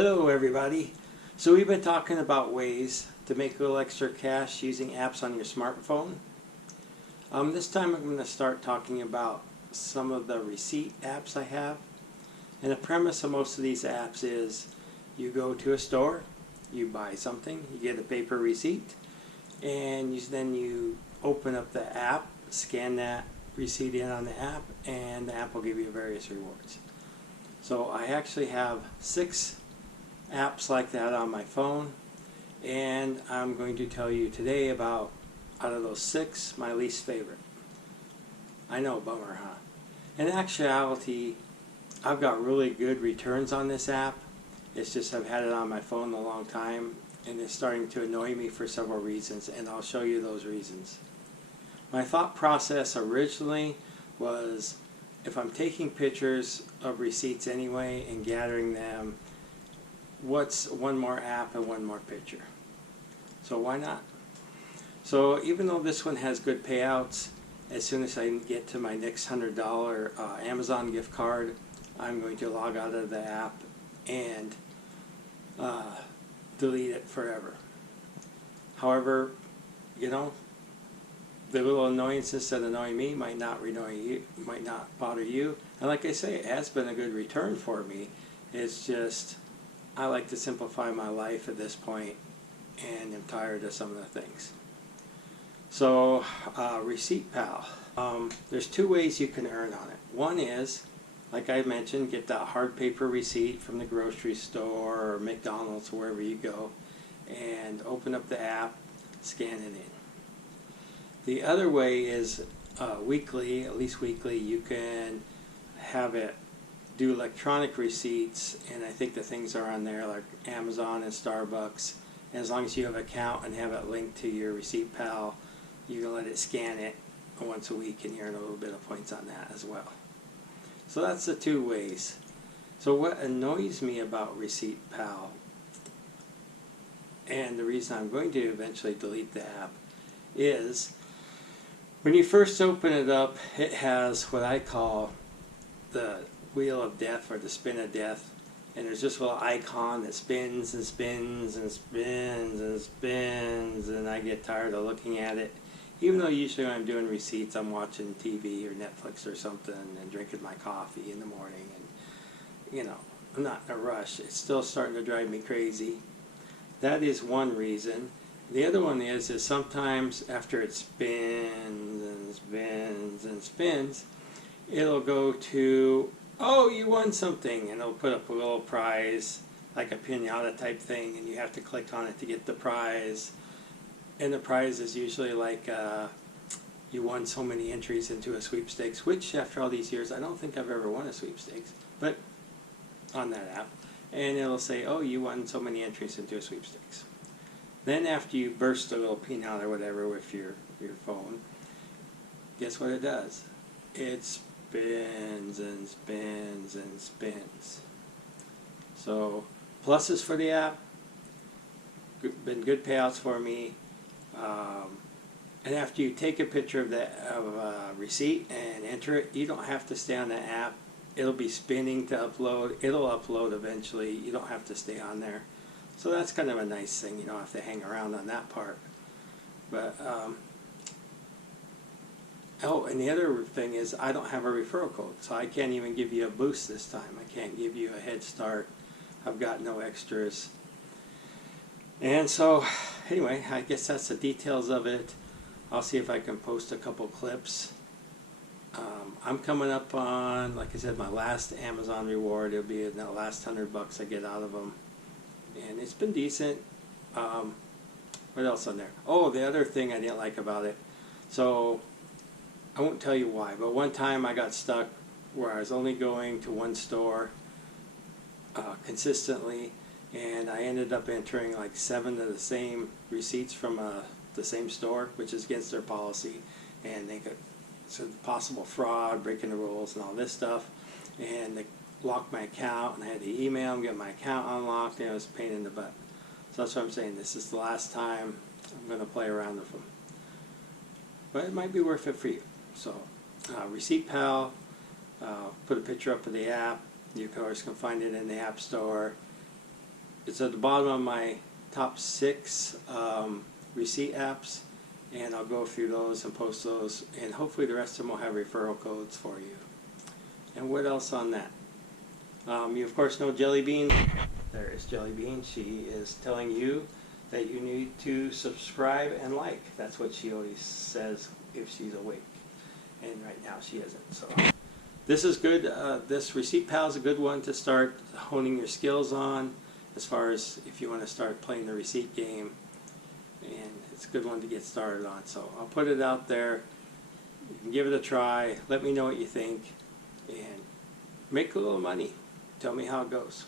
Hello everybody. So we've been talking about ways to make a little extra cash using apps on your smartphone. This time I'm going to start talking about some of the receipt apps I have. And the premise of most of these apps is you go to a store, you buy something, you get a paper receipt, and then you open up the app, scan that receipt in on the app, and the app will give you various rewards. So I actually have 6 apps like that on my phone, and I'm going to tell you today about, out of those 6, my least favorite. I know, bummer, huh? In actuality, I've got really good returns on this app. It's just I've had it on my phone a long time, and it's starting to annoy me for several reasons, and I'll show you those reasons. My thought process originally was, if I'm taking pictures of receipts anyway and gathering them, what's one more app and one more picture? So why not? So even though this one has good payouts, as soon as I get to my next $100 Amazon gift card, I'm going to log out of the app and delete it forever. However, you know, the little annoyances that annoy me might not bother you. And like I say, it has been a good return for me. It's just I like to simplify my life at this point, and I'm tired of some of the things. So, ReceiptPal. There's 2 ways you can earn on it. One is, like I mentioned, get that hard paper receipt from the grocery store or McDonald's or wherever you go, and open up the app, scan it in. The other way is weekly, at least weekly, you can have it do electronic receipts, and I think the things are on there like Amazon and Starbucks. And as long as you have an account and have it linked to your ReceiptPal, you can let it scan it once a week and you earn a little bit of points on that as well. So that's the 2 ways. So what annoys me about ReceiptPal, and the reason I'm going to eventually delete the app, is when you first open it up, it has what I call the wheel of death, or the spin of death, and there's just a little icon that spins and spins and spins and spins, and I get tired of looking at it. Even though usually when I'm doing receipts, I'm watching TV or Netflix or something and drinking my coffee in the morning, and you know, I'm not in a rush. It's still starting to drive me crazy. That is one reason. The other one is sometimes after it spins and spins and spins, it'll go to, oh, you won something, and it'll put up a little prize, like a piñata type thing, and you have to click on it to get the prize. And the prize is usually like you won so many entries into a sweepstakes, which after all these years, I don't think I've ever won a sweepstakes, but on that app. And it'll say, oh, you won so many entries into a sweepstakes. Then after you burst a little piñata or whatever with your phone, guess what it does? It spins and spins and spins. So pluses for the app, been good payouts for me. And after you take a picture of a receipt and enter it, you don't have to stay on the app. It'll be spinning to upload. It'll upload eventually. You don't have to stay on there. So that's kind of a nice thing. You don't have to hang around on that part. But oh, and the other thing is I don't have a referral code, so I can't even give you a boost this time. I can't give you a head start. I've got no extras. And so, anyway, I guess that's the details of it. I'll see if I can post a couple clips. I'm coming up on, like I said, my last Amazon reward. It'll be the last $100 I get out of them. And it's been decent. What else on there? Oh, the other thing I didn't like about it. So, I won't tell you why, but one time I got stuck where I was only going to one store consistently, and I ended up entering like 7 of the same receipts from the same store, which is against their policy, and they got some possible fraud, breaking the rules, and all this stuff, and they locked my account, and I had to email them, get my account unlocked, and it was a pain in the butt. So that's what I'm saying. This is the last time I'm going to play around with them, but it might be worth it for you. So, ReceiptPal, put a picture up of the app. You of course can find it in the App Store. It's at the bottom of my top 6 receipt apps, and I'll go through those and post those, and hopefully the rest of them will have referral codes for you. And what else on that? You of course know Jelly Bean. There is Jelly Bean. She is telling you that you need to subscribe and like. That's what she always says if she's awake. And right now she isn't. So this is good. This ReceiptPal is a good one to start honing your skills on, as far as if you want to start playing the receipt game. And it's a good one to get started on. So I'll put it out there. You can give it a try. Let me know what you think. And make a little money. Tell me how it goes.